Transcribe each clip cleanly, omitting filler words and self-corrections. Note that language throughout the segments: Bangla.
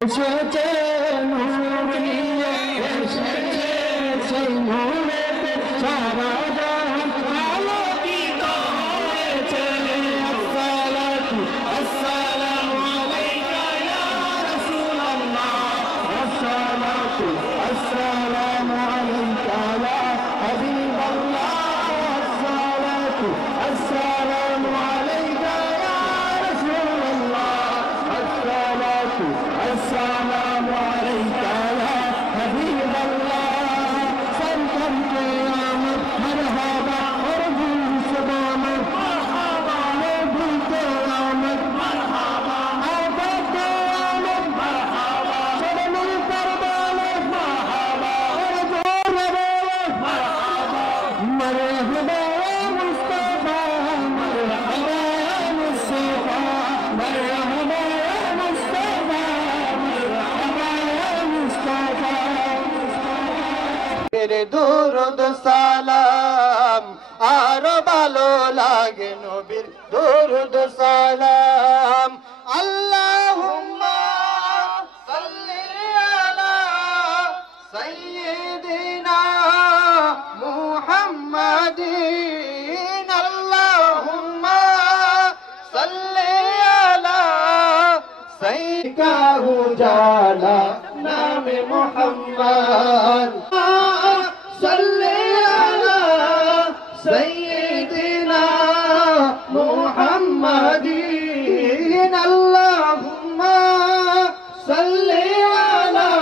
এসেছে নূর নিয়ে এসেছে সেই নূরেতে সারা জাহান আলোকিত হয়েছে। আসসালাতু আসসালামু আলাইকা ইয়া রাসূলুল্লাহ, আসসালাতু আসসালামু আলাইকা ইয়া হাবিবাল্লাহ, আসসালাতু আসসালামু আলাইকা ইয়া রাসূলুল্লাহ, আসসালাতু السلام عليك يا حبيب الله. سلام قيامت مرحبا ارجو سلامت مرحبا ارجو قيامت مرحبا ابد قيامت مرحبا شرم الكربلاء مرحبا ارجو ربوت مرحبا مرحبا يا مصطفى مرحبا يا مصطفى مرحبا يا مصطفى দুরুদ সালাম আরো ভালো লাগে নবীর দুরুদ সালাম। আল্লাহুম্মা সাল্লি আলা সাইয়্যিদিনা মুহাম্মাদিন, আল্লাহুম্মা সাল্লি আলা সাইয়্যিদিকা উজালা নামে মুহাম্মদ, صلي على سيدنا محمد، اللهم صل على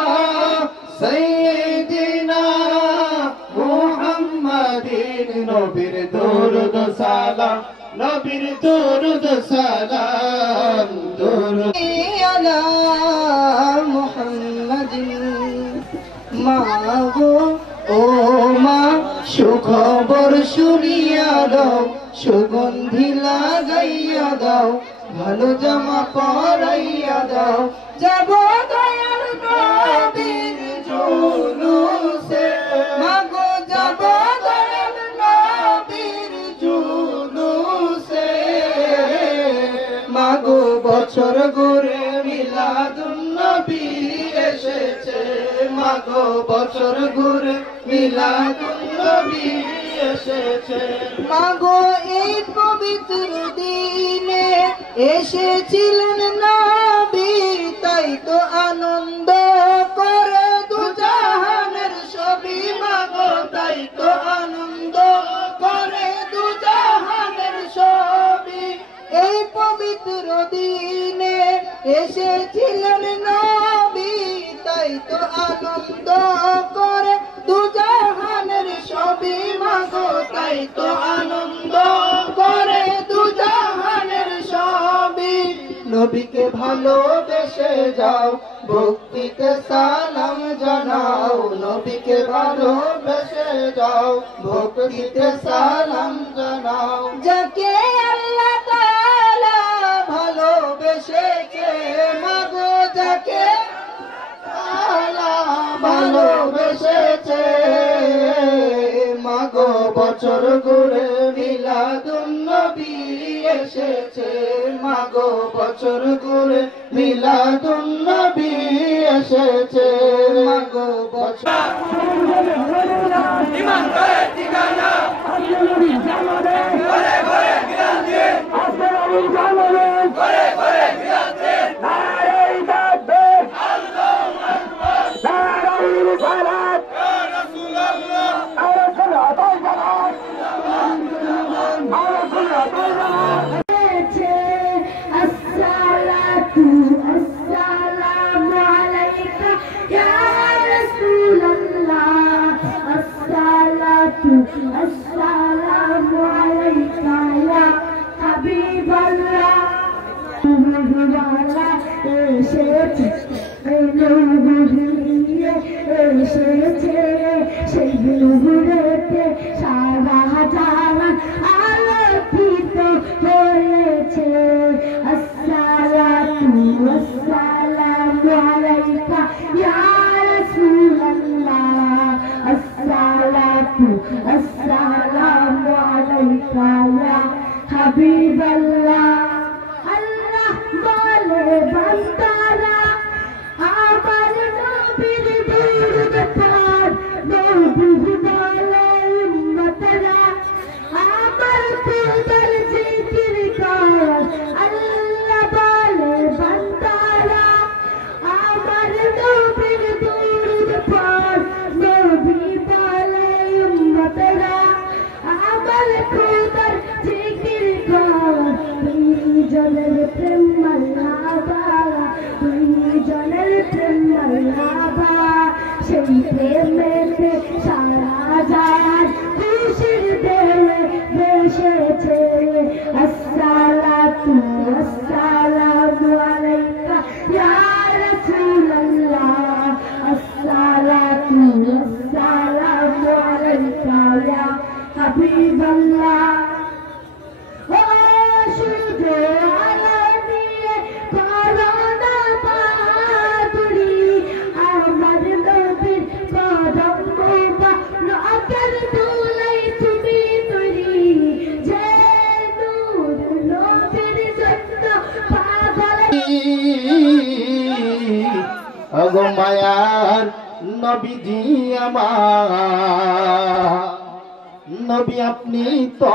سيدنا محمد। নবীর দরুদ সালাম, নবীর দরুদ সালাম, দরুদ আলা মুহাম্মাদিন। মাগো ও মা সুখবর শুনিয়া দাও, সুগন্ধি লাগাইয়া দাও, ভালো জামা পরাইয়া দাও, যাব দয়াল নবীর জুলুসে। মাগো যাব দয়াল নবীর জুলুসে। মাগো বছর ঘুরে মিলাদুন নবী এসেছে, মাগো বছর ঘুরে মিলাদুন নবী এসেছে। মাগো এই পবিত্র দিনে এসেছিলেন নবী, তাই তো আনন্দ করে দুজাহানের সবই। মাগো তাই তো আনন্দ করে দুজাহানের সবই। এই পবিত্র দিনে এসেছিলেন নবী, তাই তো আনন্দ করে দুজাহানের সবই। মাগো তাই তো আনন্দ করে দুজাহানের সবই। নবীকে ভালোবেসে যাও, ভক্তিতে সালাম জানাও, নবীকে ভালোবেসে যাও, ভক্তিতে সালাম জানাও। যাকে আল্লাহ তাআলা ভালোবেসেছে, মাগো যাকে ভালোবেসেছে, মাগো বছর ঘুরে মিলাদুন নবী এসেছে, মাগো বছর ঘুরে মিলাদুন নবী এসেছে, মাগো বছর ইমান করে ঠিকানা ঘরে ঘরে বিলাল দিয়ে আসসালামু আলাইকুম ঘরে ঘরে বিলাল দিয়ে নারে তাকবীর আল্লাহু আকবার নারে রিসালাত ইয়া রাসূলুল্লাহ নারে সালাত সালাম নারে সালাত সালাম। আসসালাতু আসসালামু আলাইকা ইয়া রাসূলুল্লাহ, আসসালাতু আসসালামু আলাইকা ইয়া হাবিবাল্লাহ। এসেছে এসেছে সেই নূরেতে সারা জাহান আলোকিত হয়েছে। আসসালাতু আসসালামু আলাইকা ইয়া রাসূলুল্লাহ, আসসালাতু আসসালামু আলাইকা ইয়া হাবিবাল্লাহ। আল্লাহ বলে বান্দারা সেই প্রেমেতে সারা যায় খুশির দেবে বেসেছে আসসালাতু আসসালামু আলাইকা ইয়া রাসূলুল্লাহ আসসালাতু আসসালামু আলাইকা ইয়া হাবিবাল্লাহ আগো মায়ার নবীজি আমার নবী আপনি তো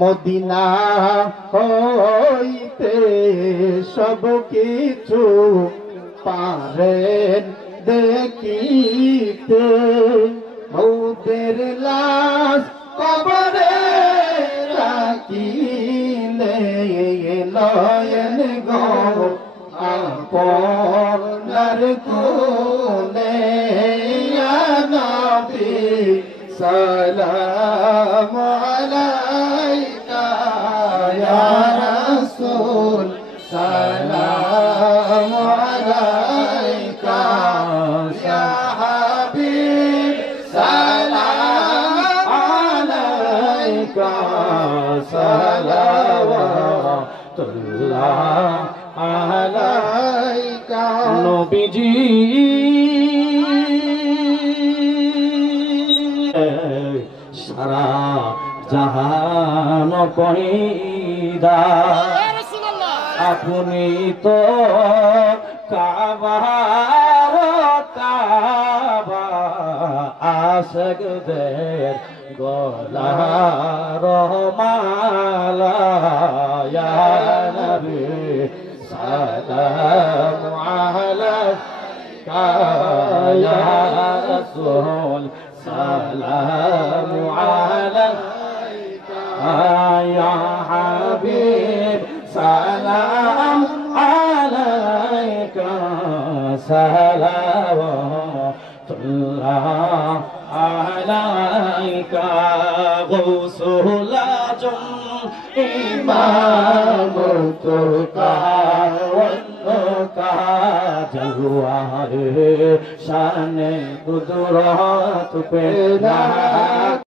মদিনা হইতে সব কিছু পারেন দেখিতে মৌতের লাশ কবরে রাখিলে নয়ন গো আপনার কোলে ইয়া নবী সালাম আলাইকা ইয়া রাসূল সালাম আলাইকা ইয়া হাবিব সালাম আলাইকা সালাওয়াতুল্লাহ আলাইকা নবীজি সারা জাহান পয়দা আপনি তো কাবার কাবা আশকদের গলার মালা ইয়া নবী সালামু আলাইকা ইয়া রাসূল সালামু আলাইকা ইয়া হাবিব সালাম আলাইকা সালাওয়াতুল্লাহ আলাইকা গৌসুল আজম ইমামতুকা ওয়ান্নুকা জলওয়ায়ে শানে কুদরত পে